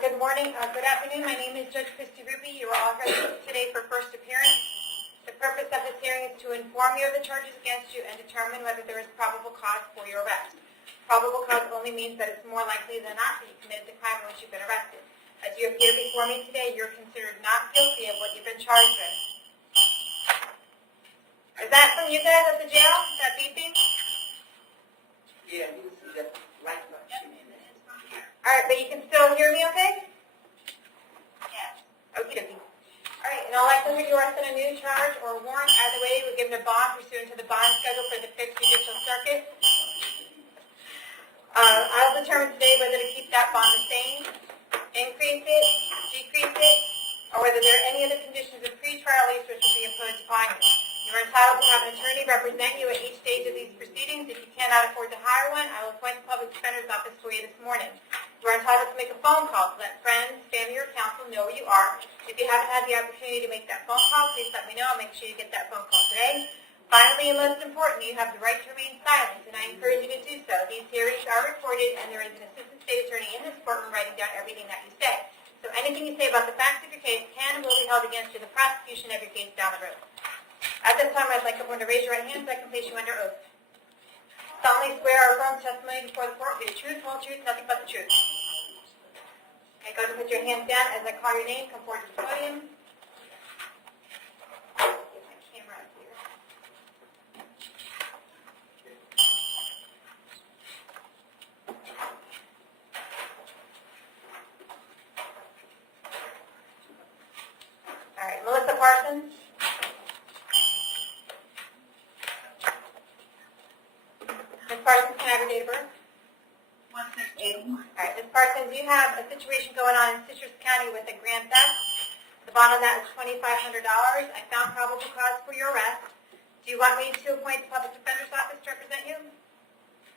Good morning, good afternoon. My name is Judge Christy Ruppe. You are all here today for first appearance. The purpose of this hearing is to inform you of the charges against you and determine whether there is probable cause for your arrest. Probable cause only means that it's more likely than not that you committed the crime in which you've been arrested. As you appear before me today, you're considered not guilty of what you've been charged with. Is that from you guys at the jail? That beeping? Yeah, you can see that light much. All right, but you can still hear me okay? Yes. Okie dokie. All right, in all likelihood, you are set a new charge or warrant. Either way, we're given a bond pursuant to the bond schedule for the 5th Judicial Circuit. I'll determine today whether to keep that bond the same, increase it, decrease it, or whether there are any other conditions of pre-trial release which will be imposed upon you. You're entitled to have an attorney represent you at each stage of these proceedings. If you cannot afford to hire one, I will appoint the Public Defender's Office for you this morning. You are entitled to make a phone call to let friends, family, or counsel know where you are. If you haven't had the opportunity to make that phone call, please let me know. I'll make sure you get that phone call today. Finally, and most importantly, you have the right to remain silent, and I encourage you to do so. These hearings are recorded, and there is an assistant state attorney in this courtroom writing down everything that you say. So anything you say about the facts of your case can and will be held against you in the prosecution of your case down the road. At this time, I'd like everyone to raise your right hand so I can place you under oath. Solemnly swear or affirm testimony before the court will be the truth, whole truth, nothing but the truth. Okay, go ahead and put your hands down as I call your name. Come forward to the podium. Get my camera up here. All right, Melissa Parsons. Ms. Parsons, can I have your date of birth? 168. All right, Ms. Parsons, you have a situation going on in Citrus County with a grand theft. The bond on that is $2,500. I found probable cause for your arrest. Do you want me to appoint the Public Defender's Office to represent you?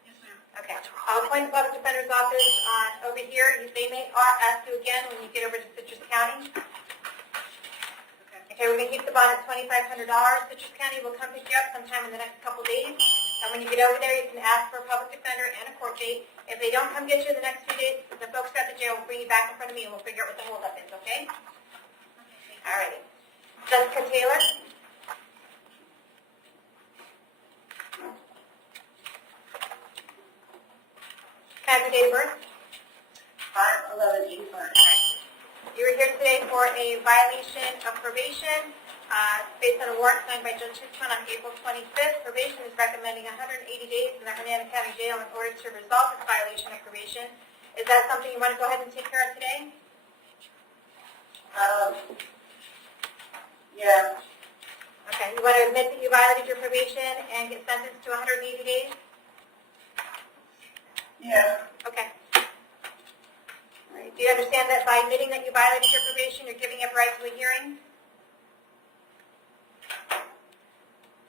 Yes, ma'am. Okay. I'll appoint the Public Defender's Office over here. They may ask you again when you get over to Citrus County. Okay, we're going to keep the bond at $2,500. Citrus County will come pick you up sometime in the next couple days. And when you get over there, you can ask for a public defender and a court date. If they don't come get you in the next few days, the folks at the jail will bring you back in front of me and we'll figure out what the holdup is, okay? All righty. Jessica Taylor. Can I have your date of birth? 5/11/85. You were here today for a violation of probation based on a warrant signed by Judge Hitchman on April 25th. Probation is recommending 180 days in the Hernando County Jail in order to resolve this violation of probation. Is that something you want to go ahead and take care of today? Yeah. Okay. You want to admit that you violated your probation and get sentenced to 180 days? Yeah. Okay. All right. Do you understand that by admitting that you violated your probation, you're giving up right to a hearing?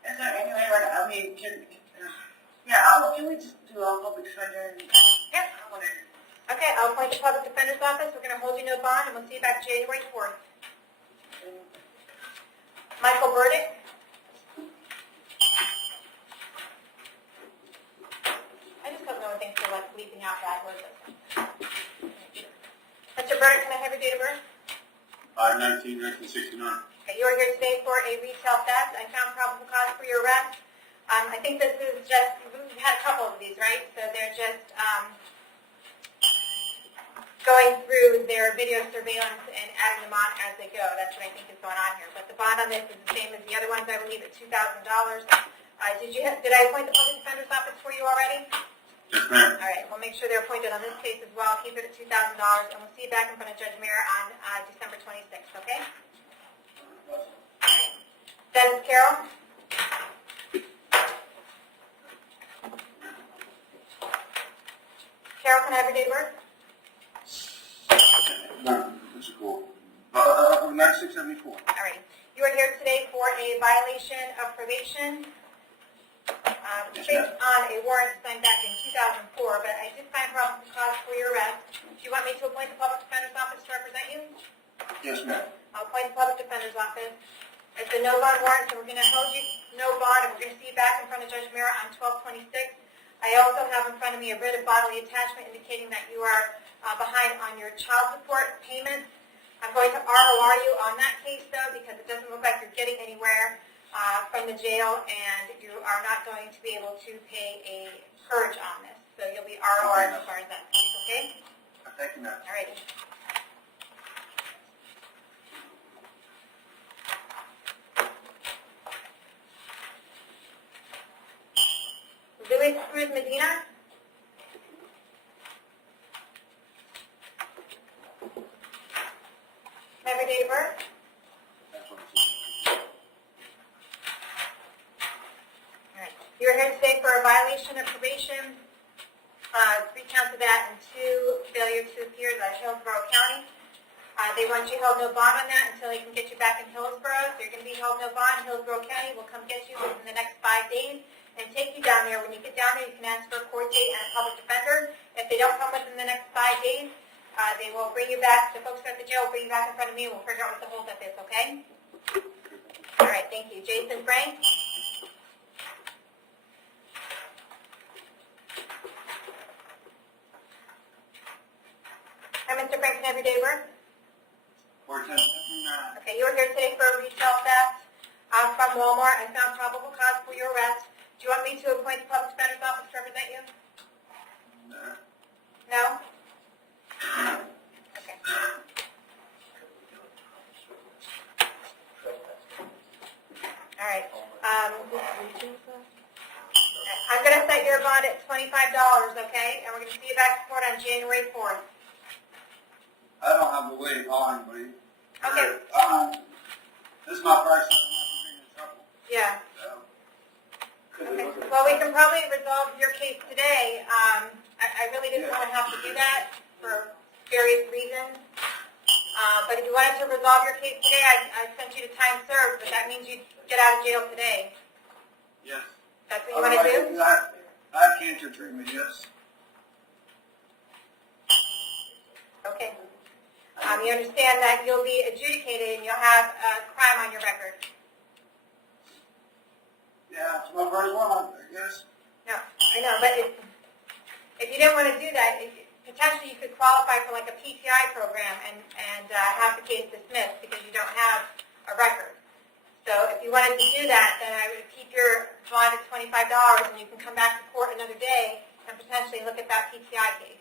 Is there any way where, can we just do a public defender? Yep. Okay, I'll appoint the Public Defender's Office. We're going to hold you no bond, and we'll see you back January 4th. Michael Burdick. I just don't know when things feel like bleeping out bad words. Mr. Burdick, can I have your date of birth? 5/19/1969. Okay, you are here today for a retail theft. I found probable cause for your arrest. I think this is just, we've had a couple of these, right? So they're just going through their video surveillance and adding them on as they go. That's what I think is going on here. But the bond on this is the same as the other ones, I believe, at $2,000. Did I appoint the Public Defender's Office for you already? Yes, ma'am. All right, we'll make sure they're appointed on this case as well. Keep it at $2,000, and we'll see you back in front of Judge Mayer on December 26th, okay? Dennis Carroll? Carol, can I have your date of birth? No, this is cool. 9674. All right. You are here today for a violation of probation based on a warrant signed back in 2004, but I did find probable cause for your arrest. Do you want me to appoint the Public Defender's Office to represent you? Yes, ma'am. I'll appoint the Public Defender's Office. It's a no bond warrant, so we're going to hold you no bond, and we're going to see you back in front of Judge Mira on 12/26. I also have in front of me a writ of bodily attachment indicating that you are behind on your child support payments. I'm going to ROR you on that case, though, because it doesn't look like you're getting anywhere from the jail, and you are not going to be able to pay a purge on this. So you'll be ROR as far as that case, okay? Thank you, ma'am. All righty. Luis Cruz Medina? Have a date of birth? That's what it says. All right. You are here today for a violation of probation, 3 counts of that, and 2 failure to appear at Hillsborough County. They want you held no bond on that until they can get you back in Hillsborough. So you're going to be held no bond. Hillsborough County will come get you within the next 5 days and take you down there. When you get down there, you can ask for a court date and a public defender. If they don't come within the next 5 days, they will bring you back. The folks at the jail will bring you back in front of me, and we'll figure out what the holdup is, okay? All right, thank you. Jason Frank? Hi, Mr. Frank, can I have your date of birth? 410. Okay, you are here today for a retail theft from Walmart. I found probable cause for your arrest. Do you want me to appoint the public defender's office to represent you? No? Okay. All right. I'm going to set your bond at $25, okay? And we're going to see you back in court on January 4th. I don't have a way to call anybody. Okay. This is my first time being in trouble. Yeah. So. Okay. Well, we can probably resolve your case today. I really didn't want to have to do that for various reasons. But if you wanted to resolve your case today, I sent you to time served, but that means you get out of jail today. Yes. That's what you want to do? I have cancer treatment, yes. Okay. You understand that you'll be adjudicated and you'll have a crime on your record. Yeah, it's my first one, I guess. No, I know, but if you didn't want to do that, potentially you could qualify for like a PTI program and have the case dismissed because you don't have a record. So if you wanted to do that, then I would keep your bond at $25 and you can come back to court another day and potentially look at that PTI case.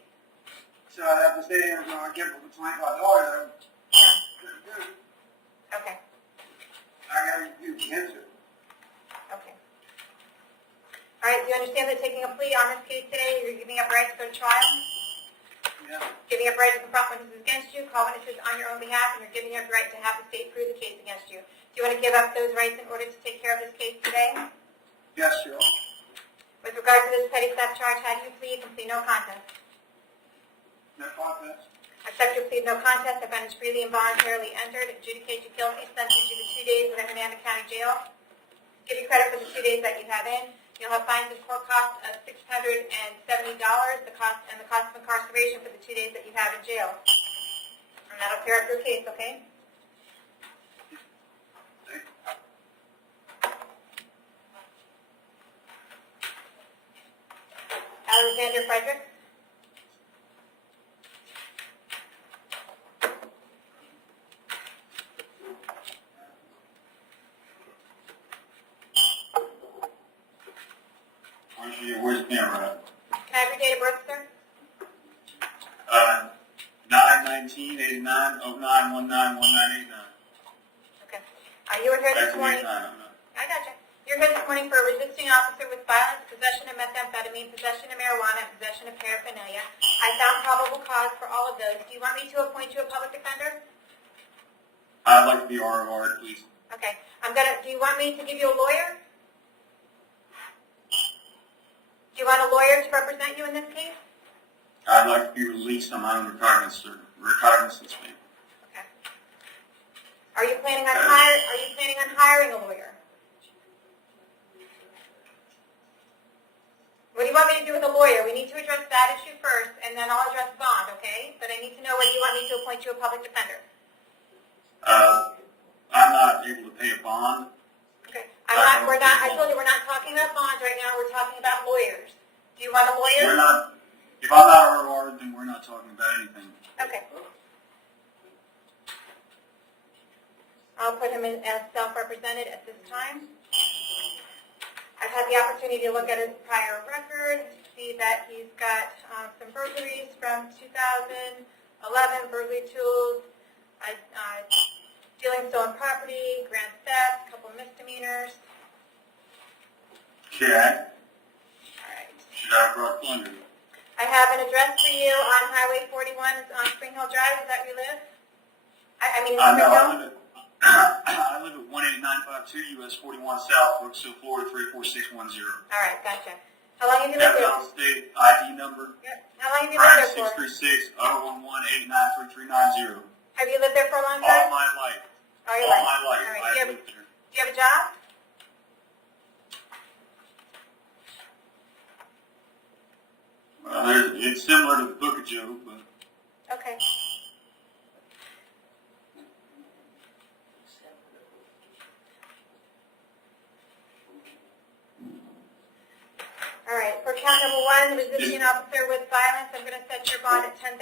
So I have to stay here until I get for the $25. I Yeah. couldn't do it. Okay. I got to do cancer. Okay. All right, do you understand that taking a plea on this case today, you're giving up rights to go to trial? Yeah. Giving up right to confront witnesses against you, call witnesses on your own behalf, and you're giving up the right to have the state prove the case against you. Do you want to give up those rights in order to take care of this case today? Yes, sure. With regard to this petty theft charge, how do you plead? You can plead no contest. No contest. Accept your plea of no contest. Offense freely and voluntarily entered. Adjudicate you guilty. Sentence you to 2 days in Hernando County Jail. Give you credit for the 2 days that you have in. You'll have fines and court costs of $670. The cost of incarceration for the 2 days that you have in jail. And that'll clear up your case, okay? Alexander Frederick. Where's the camera Can I have your date of birth, sir? at? 9/19/89/09/19/1989. Okay. You were here this morning. I gotcha. You're here this morning for a resisting officer with violence, possession of methamphetamine, possession of marijuana, and possession of paraphernalia. I found probable cause for all of those. Do you want me to appoint you a public defender? I'd like to be ROR, please. Okay. Do you want me to give you a lawyer? Do you want a lawyer to represent you in this case? I'd like to be released on my own recognizance fee. Okay. Are you planning on hiring a lawyer? What do you want me to do with a lawyer? We need to address that issue first, and then I'll address bond, okay? But I need to know whether you want me to appoint you a public defender. I'm not able to pay a bond. Okay. I told you we're not talking about bonds right now. We're talking about lawyers. Do you want a lawyer? If I'm not ROR, then we're not talking about anything. Okay. I'll put him in as self-represented at this time. I've had the opportunity to look at his prior record, see that he's got some burglaries from 2011, burglary tools, stealing stolen property, grand theft, a couple misdemeanors. Okay. All right. Should I have brought plunder? I have an address for you on Highway 41 on Spring Hill Drive. Is that where you live? I mean, No, Spring Hill? I live at 18952 US 41 South, Brooksville, Florida 34610. All right, gotcha. How long have you lived there? Downtown State ID number Yep. How long have you lived there for? 636-011-893390. Have you lived there for a long All time? my life. All your All life. my life. All right. I've Do lived there. you have a job? Well, it's similar to the Book of Job, but Okay. All right. For count number one, resisting an officer with violence, I'm going to set your bond at $10,000.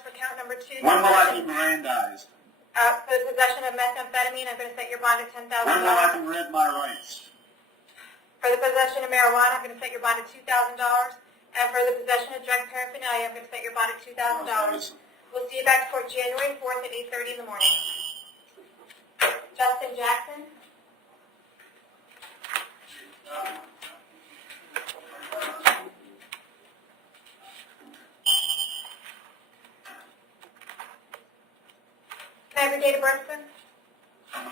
For count number two, when will I be Mirandized? for the possession of methamphetamine, I'm going to set your bond at $10,000. When will I be read my rights? For the possession of marijuana, I'm going to set your bond at $2,000. And for the possession of drug paraphernalia, I'm going to set your bond at $2,000. We'll see you back to court January 4th at 8:30 in the morning. Justin Jackson. Can I have your date of birth, sir? All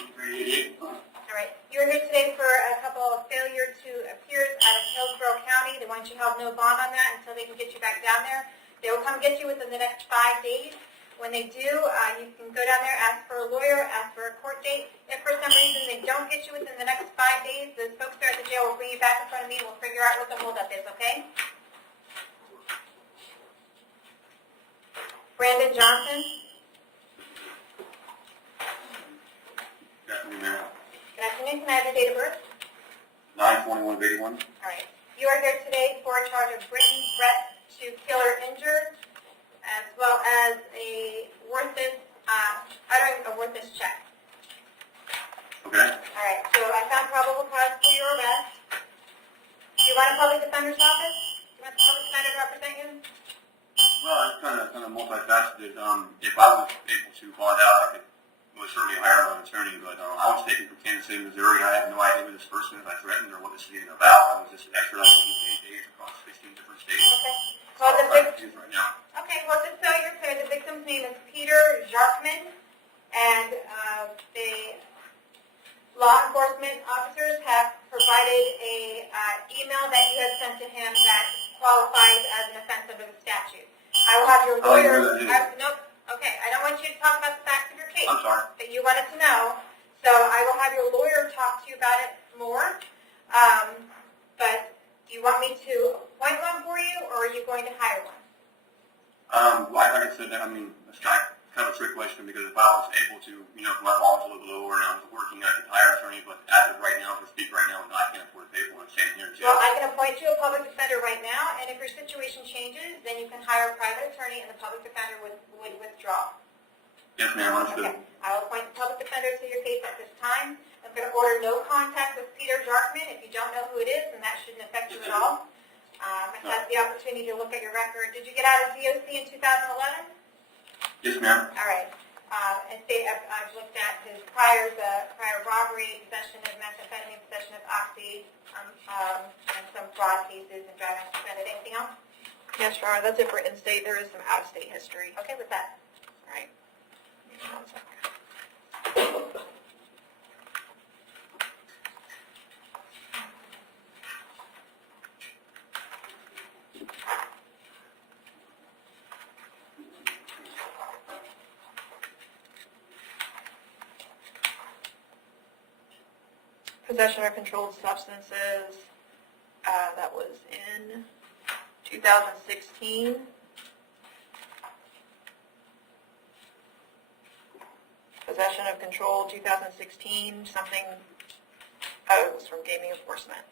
right. You are here today for a couple of failure to appears out of Hillsborough County. They want you to have no bond on that until they can get you back down there. They will come get you within the next 5 days. When they do, you can go down there, ask for a lawyer, ask for a court date. If for some reason they don't get you within the next 5 days, the folks there at the jail will bring you back in front of me and we'll figure out what the holdup is, okay? Brandon Johnson. Good afternoon, ma'am. Good afternoon. Can I have your date of birth? 9/21/81. All right. You are here today for a charge of written threat to kill or injure, as well as a worthless, uttering a worthless check. Okay. All right. So I found probable cause for your arrest. Do you want a public defender's office? Do you want the public defender to represent you? Well, it's kind of multifaceted. If I was able to bond out, I could most certainly hire an attorney. But I was taken from Kansas City, Missouri. I had no idea who this person is. I threatened or what this is even about. I was just extradited 8 days across 16 different states. Okay. Well, the Right now. Okay, well, just so you're clear, the victim's name is Peter Jarkman, and the law enforcement officers have provided a email that you have sent to him that qualifies as an offense under the statute. I will have your lawyer. Nope. Okay, I don't want you to talk about the facts of your case. I'm sorry. But you wanted to know, so I will have your lawyer talk to you about it more. But do you want me to appoint one for you, or are you going to hire one? Like I said, I mean, it's kind of a trick question because if I was able to, if my volume's a little lower and I was working, I could hire an attorney. But as of right now, to speak right now, no, I can't afford to pay for it. Same here in jail. Well, I can appoint you a public defender right now, and if your situation changes, then you can hire a private attorney, and the public defender would withdraw. Yes, ma'am. Understood. Okay. I will appoint the public defender to your case at this time. I'm going to order no contact with Peter Jarkman. If you don't know who it is, then that shouldn't affect you at all. I had the opportunity to look at your record. Did you get out of DOC in 2011? Yes, ma'am. All right. I've looked at his prior robbery, possession of methamphetamine, possession of oxy, and some fraud cases and driving suspended. Anything else? Yes, Your Honor, that's it for in-state. There is some out-of-state history. Okay, with that. All right. One second. Possession of controlled substances, that was in 2016. Possession of control, 2016, something, it was from gaming enforcement.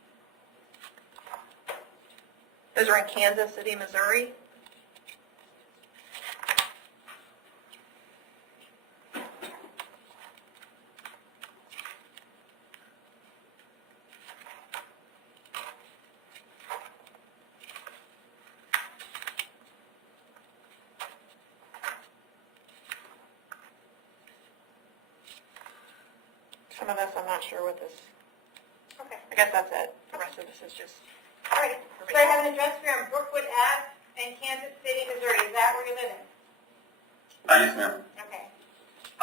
Those are in Kansas City, Missouri. some of this, I'm not sure what this, Okay. I guess that's it. The rest of this is just, All right. So I have an address here on Brookwood Ave in Kansas City, Missouri. Is that where you live in? Yes, ma'am. Okay.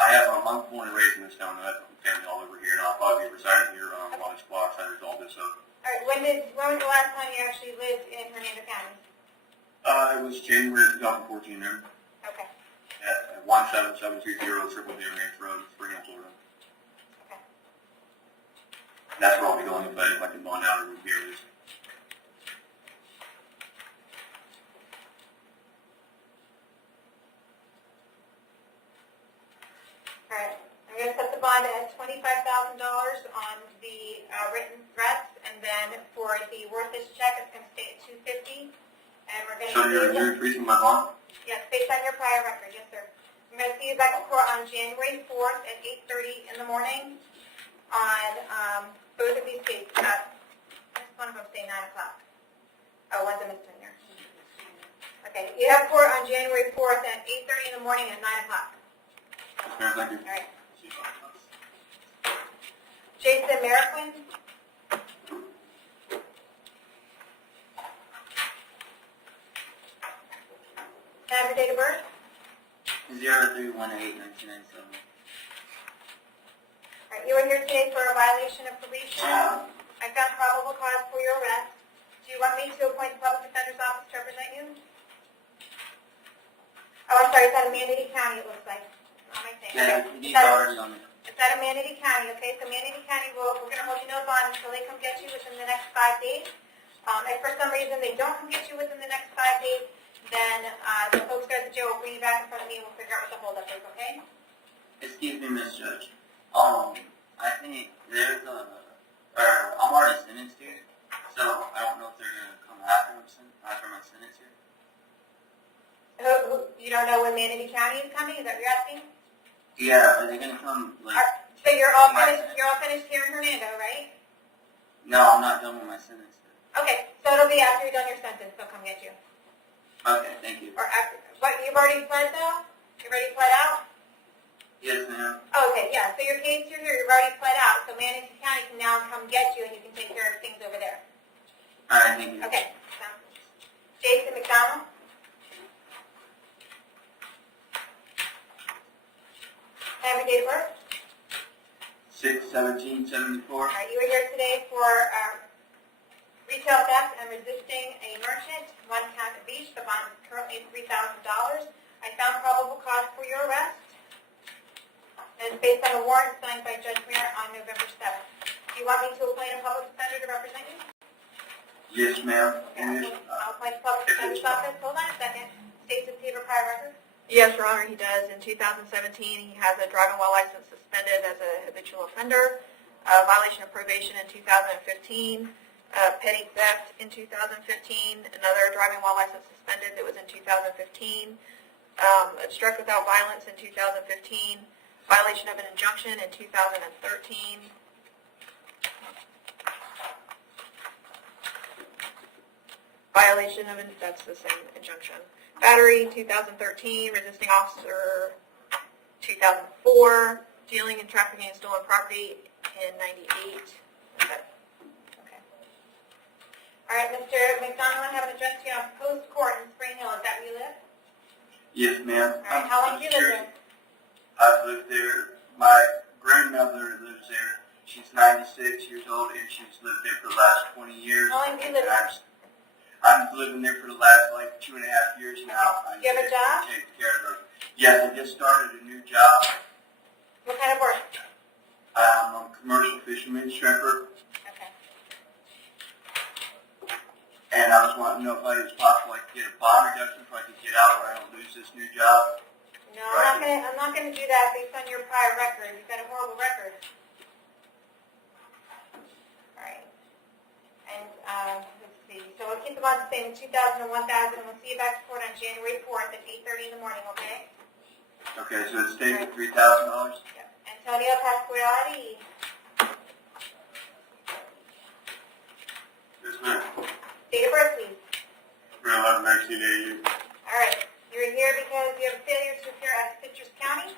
I'm born and raised in this town, and I have family all over here, and I'll probably be residing here while this blocks I resolve this up. All right. When was the last time you actually lived in Hernando County? It was January 2014 there. Okay. At 17730 Triple D Ranch Road, Spring Hill, Florida. Okay. That's where I'll be going if I can bond out or review this. All right. I'm going to set the bond at $25,000 on the written threats, and then for the worthless check, it's going to stay at $250. And we're going to So you're increasing my bond? Yes, based on your prior record, yes, sir. I'm going to see you back in court on January 4th at 8:30 in the morning on both of these cases. One of them say 9 o'clock. Oh, one's a misdemeanor. Okay, you have court on January 4th at 8:30 in the morning at 9 o'clock. Yes, ma'am, thank you. All right. Jason Merriquin. Have your date of birth? 0318-1997. All right, you are here today for a violation of probation. I found probable cause for your arrest. Do you want me to appoint the public defender's office to represent you? Oh, I'm sorry, it's out of Manatee County, it looks like. On my thing. Yeah, Okay. he's already on it. It's out of Manatee County, okay? So Manatee County, we're going to hold you no bond until they come get you within the next 5 days. If for some reason they don't come get you within the next 5 days, then the folks there at the jail will bring you back in front of me and we'll figure out what the holdup is, okay? Excuse me, Miss Judge. I think there's I'm already sentenced here, so I don't know if they're going to come after my sentence here. You don't know when Manatee County is coming? Is that what you're asking? Yeah, are they going to come, like... So you're all finished here in Hernando, right? No, I'm not done with my sentence. Okay, so it'll be after you're done your sentence, they'll come get you. Okay, thank you. Or after, but you've already pled though? You already pled out? Yes, ma'am. Oh, okay, yeah, so your case, you're here, you've already pled out, so Manatee County can now come get you and you can take care of things over there. All right, thank you. Okay, so, Jason McDonald? Have your date of birth? 6/17/74. All right, you are here today for retail theft and resisting a merchant, 1 count of each. The bond is currently $3,000. I found probable cause for your arrest. And it's based on a warrant signed by Judge Muir on November 7th. Do you want me to appoint a public defender to represent you? Yes, ma'am. I'll appoint the public defender's office. Hold on a second. States of favor prior record. yes, Your Honor, he does. In 2017, he has a driving while license suspended as a habitual offender, a violation of probation in 2015, petty theft in 2015, another driving while license suspended that was in 2015, obstruct without violence in 2015, violation of an injunction in 2013, violation of that's the same injunction. Battery 2013, resisting officer 2004, dealing and trafficking in stolen property in 98. Okay. All right, Mr. McDonald, I have an address here on Post Court in Spring Hill. Is that where you live? Yes, ma'am. All right, how long do you live there? I've lived there. My grandmother lives there. She's 96 years old, and she's lived there for the last 20 years. How long have you lived there? I'm living there for the last, 2.5 years now. Do you have a job? Take care of her. Yes, I just started a new job. What kind of work? I'm a commercial fisherman, shrimper, Okay. and I was wanting to know if it was possible I could get a bond reduction so I could get out or I don't lose this new job. No, I'm not gonna do that based on your prior record. You've got a horrible record. All right. And let's see. So we'll keep the bond the same, 2,000 and 1,000, and we'll see you back to court on January 4th at 8:30 in the morning. Okay? Okay, so it stays at $3,000? Yep. Antonio Pasquale. Yes, ma'am. Date of birth, please. 3/11/1988. All right. You're here because you have a failure to appear at Citrus County.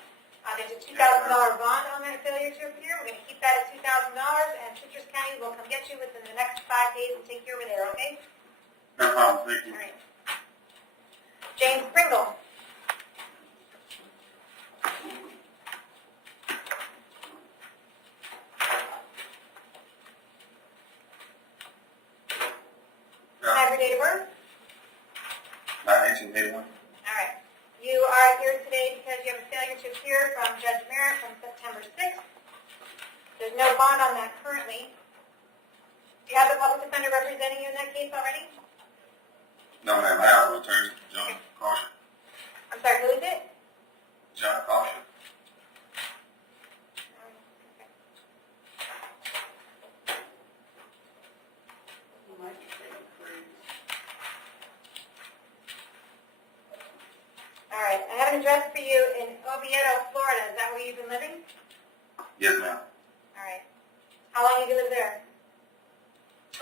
There's a $2,000 bond on that failure to appear. We're going to keep that at $2,000, and Citrus County will come get you within the next 5 days and take you over there, okay? No problem, thank you. All right. James Pringle. Have your date of birth? 1981. All right. You are here today because you have a failure to appear from Judge Merritt from September 6th. There's no bond on that currently. Do you have the public defender representing you in that case already? No, ma'am, I have an attorney, John Caution. I'm sorry, who is it? John Caution. All right. I have an address for you in Oviedo, Florida. Is that where you've been living? Yes, ma'am. All right. How long have you lived there?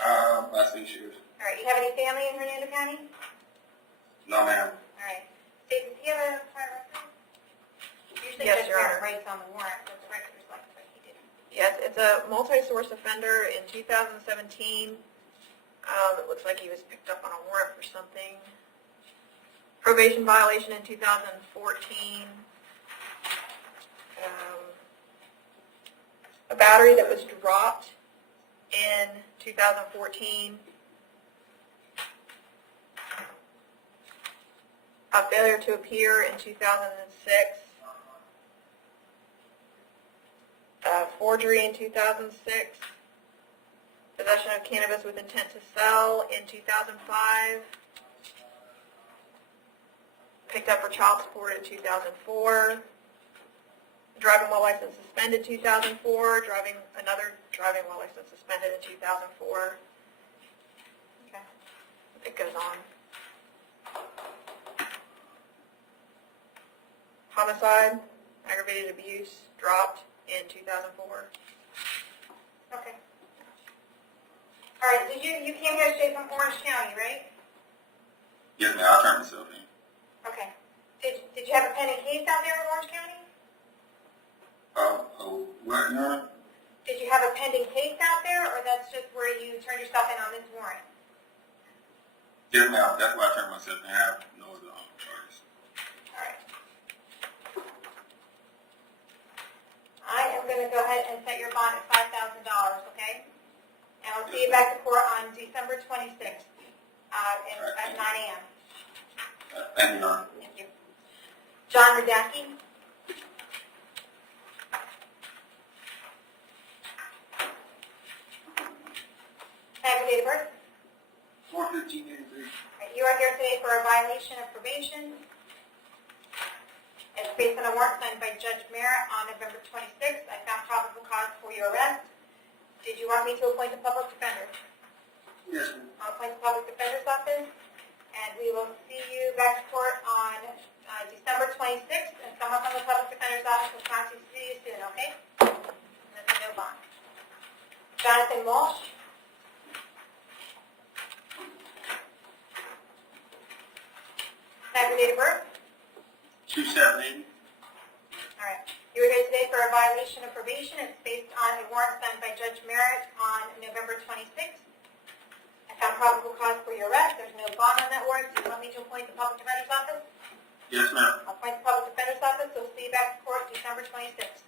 About 6 years. All right. You have any family in Hernando County? No, ma'am. All right. Stacey, do you have a prior record? Usually Yes, Judge Your Merritt Honor. writes on the warrant what the record reflects, but he didn't. Yes, it's a multi-source offender in 2017. It looks like he was picked up on a warrant for something. Probation violation in 2014. A battery that was dropped in 2014. A failure to appear in 2006. Forgery in 2006. Possession of cannabis with intent to sell in 2005. Picked up for child support in 2004. Driving while license suspended 2004. Another driving while license suspended in 2004. Okay. It goes on. Homicide, aggravated abuse, dropped in 2004. Okay. All right. So you came here straight from Orange County, right? Yes, ma'am, I turned myself in. Okay. Did you have a pending case out there in Orange County? What, Your Honor? Did you have a pending case out there, or that's just where you turned yourself in on this warrant? Yes, ma'am, that's why I turned myself in. I have no other charges. All right. I am going to go ahead and set your bond at $5,000, okay? And I'll see you back to court on December 26th at 9 a.m. Thank you, Your Honor. Thank you. John Radacki. Have your date of birth? 4/15/83. You are here today for a violation of probation. It's based on a warrant signed by Judge Merritt on November 26th. I found probable cause for your arrest. Did you want me to appoint a public defender? Yes, ma'am. I'll appoint the public defender's office, and we will see you back to court on December 26th, and someone from the public defender's office will contact you soon, okay? And there's no bond. Jonathan Walsh. Have your date of birth? 2780. All right. You were here today for a violation of probation. It's based on a warrant signed by Judge Merritt on November 26th. I found probable cause for your arrest. There's no bond on that warrant. Do you want me to appoint the public defender's office? Yes, ma'am. I'll appoint the public defender's office. We'll see you back to court December 26th.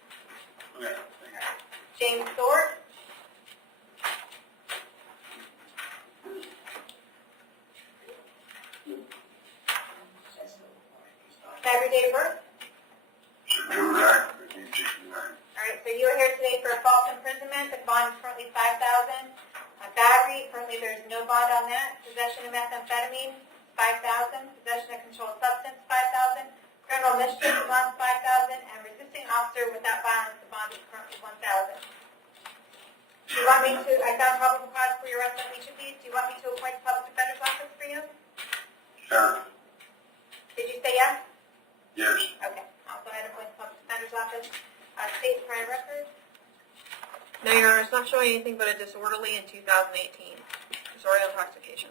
Okay, thank you. James Thorpe. Have your date of birth? Should be right. 15/69. All right, so you are here today for a false imprisonment. The bond is currently $5,000. A battery, currently there's no bond on that. Possession of methamphetamine, $5,000. Possession of controlled substance, $5,000. Criminal mischief, the bond is $5,000. And resisting officer without violence, the bond is currently $1,000. Do you want me to, I found probable cause for your arrest on each of these. Do you want me to appoint the public defender's office for you? Sure. Did you say yes? Yes. Okay, I'll go ahead and appoint the public defender's office. State prior record. No, Your Honor, it's not showing anything but a disorderly in 2018. Disorderly intoxication.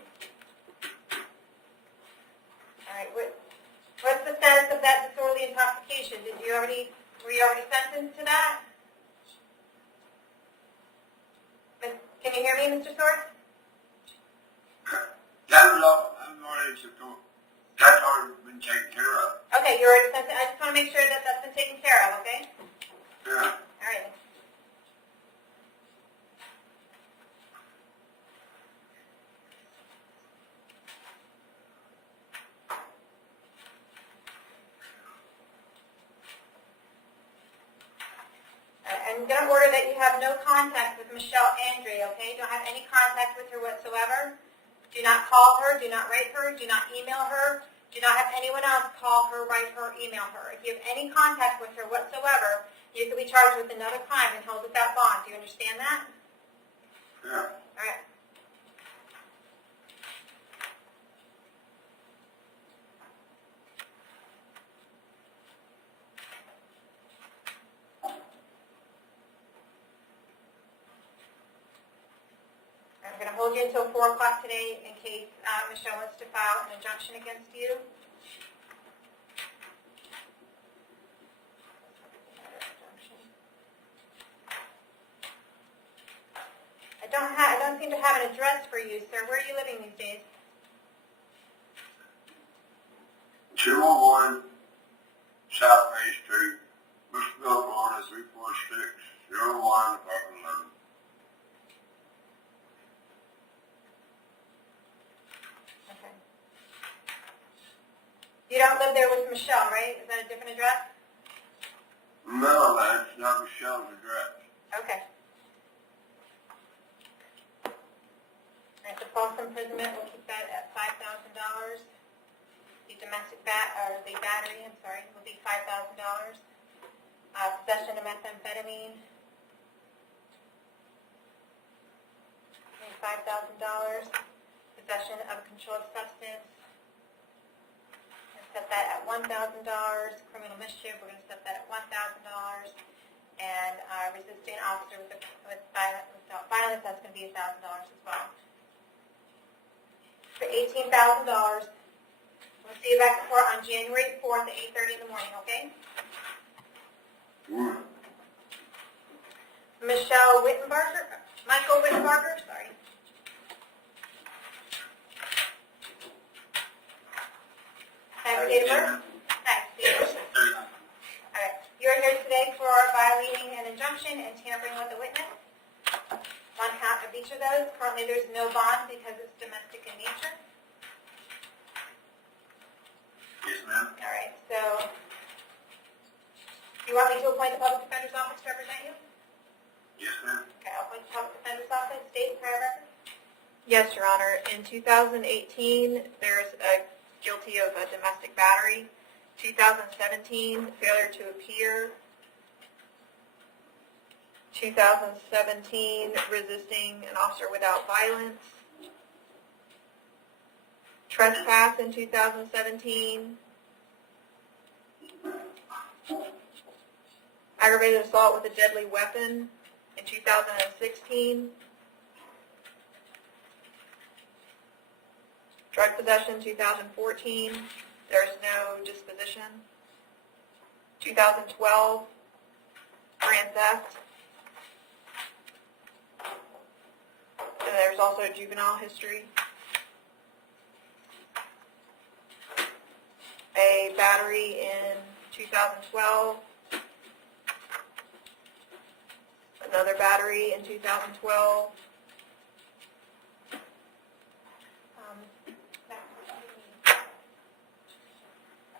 All right, what's the status of that disorderly intoxication? Did you already Were you already sentenced to that? Can you hear me, Mr. Sword? That's already been taken care of. Okay, you're already sentenced. I just want to make sure that that's been taken care of, okay? Yeah. All right. I'm going to order that you have no contact with Michelle Andre, okay? Don't have any contact with her whatsoever. Do not call her. Do not write her. Do not email her. Do not have anyone else call her, write her, email her. If you have any contact with her whatsoever, you could be charged with another crime and held with that bond. Do you understand that? Yeah. All right. I'm going to hold you until 4 o'clock today in case Michelle wants to file an injunction against you. I don't seem to have an address for you, sir. Where are you living these days? 201 South Main Street, Brooksville, Florida, 34601, apartment 11. Okay. You don't live there with Michelle, right? Is that a different address? No, that's not Michelle's address. Okay. All right, the false imprisonment, we'll keep that at $5,000. The domestic the battery, will be $5,000. Possession of methamphetamine, $5,000. Possession of a controlled substance, we're going to set that at $1,000. Criminal mischief, we're going to set that at $1,000. And resisting officer with violence, that's going to be $1,000 as well. For $18,000. We'll see you back in court on January 4th at 8:30 in the morning, okay? Michael Wittenbarger, sorry. Have your date of birth? Nice. Date of birth. All right. You are here today for violating an injunction and tampering with a witness. One count of each of those. Currently, there's no bond because it's domestic in nature. Yes, ma'am. All right. So, you want me to appoint the public defender's office to represent you? Yes, ma'am. Okay, I'll appoint the public defender's office. State prior record. Yes, Your Honor. In 2018, there's a guilty of a domestic battery. 2017, failure to appear. 2017, resisting an officer without violence. Trespass in 2017. Aggravated assault with a deadly weapon in 2016. Drug possession 2014. There's no disposition. 2012, grand theft. And there's also juvenile history. A battery in 2012. Another battery in 2012.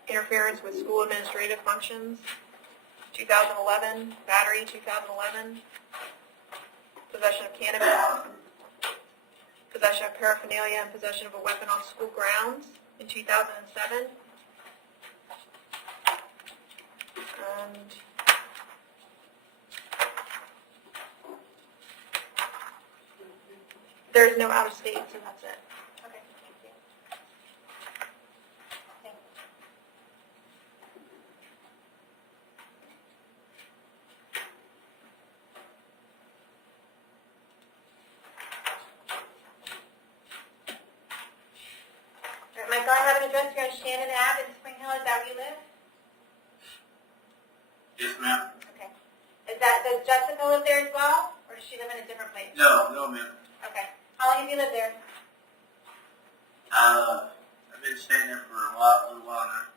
Interference with school administrative functions, 2011, battery, 2011, possession of cannabis, possession of paraphernalia, and possession of a weapon on school grounds in 2007. And there's no out of state, so that's it. Okay, thank you. Thank you. All right, Michael, I have an address here on Shannon Ave in Spring Hill. Is that where you live? Yes, ma'am. Okay. Does Jessica live there as well, or does she live in a different place? No, ma'am. Okay. How long have you lived there? I've been staying there for a little while now.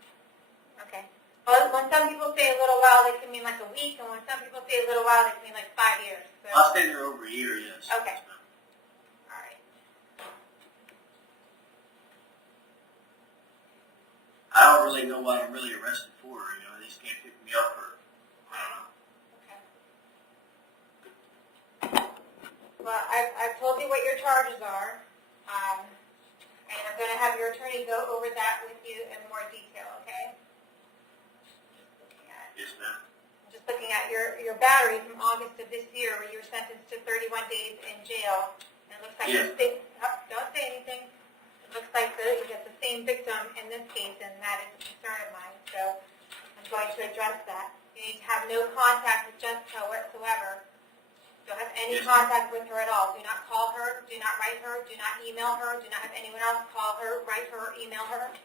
Okay. Well, when some people say a little while, they can mean like a week, and when some people say a little while, they can mean like 5 years. So. I'll stay there over a year, yes. Okay. Yes, ma'am. All right. I don't really know what I'm really arrested for. You know, they just can't pick me up for, I don't know. Okay. Well, I've told you what your charges are, and I'm going to have your attorney go over that with you in more detail, okay? Yes, ma'am. Just looking at your battery from August of this year, where you were sentenced to 31 days in jail, and it looks like don't say anything. It looks like you get the same victim in this case, and that is a concern of mine. So I'm going to address that. You need to have no contact with Jessica whatsoever. Don't have any contact with her at all. Do not call her. Do not write her. Do not email her. Do not have anyone else call her, write her, or email her.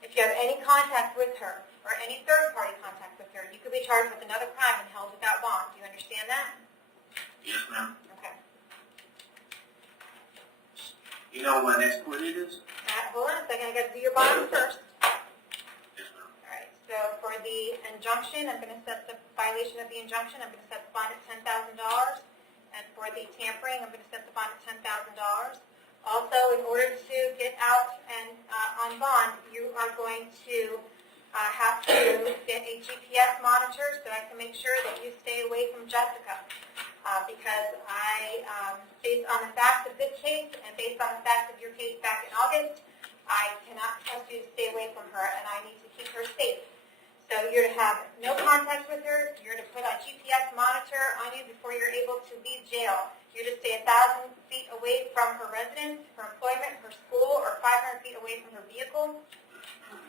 If you have any contact with her, or any third-party contact with her, you could be charged with another crime and held without bond. Do you understand that? Yes, ma'am. Okay. You know when next court date is? Hold on a second. I got to do your bond first. Yes, ma'am. All right. So for the injunction, I'm going to set the violation of the injunction. I'm going to set the bond at $10,000. And for the tampering, I'm going to set the bond at $10,000. Also, in order to get out and on bond, you are going to have to get a GPS monitor so I can make sure that you stay away from Jessica. Because based on the facts of this case and based on the facts of your case back in August, I cannot trust you to stay away from her, and I need to keep her safe. So you're to have no contact with her. You're to put a GPS monitor on you before you're able to leave jail. You're to stay 1,000 feet away from her residence, her employment, her school, or 500 feet away from her vehicle.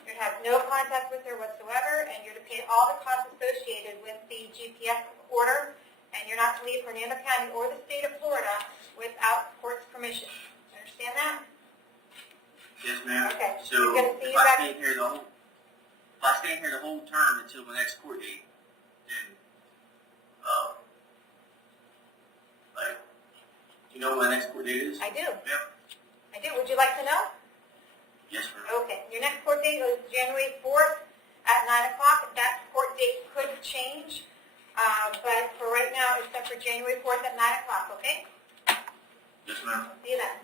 You're to have no contact with her whatsoever, and you're to pay all the costs associated with the GPS order, and you're not to leave Hernando County or the state of Florida without court's permission. Understand that? Yes, ma'am. Okay. So You're gonna see if you I back- stay here if I stay here the whole term until the next court date, then like, you know when the next court date is? I do. Yeah. I do. Would you like to know? Yes, ma'am. Okay. Your next court date is January 4th at 9 o'clock. That court date could change, but for right now, it's set for January 4th at 9 o'clock, okay? Yes, ma'am. See you then.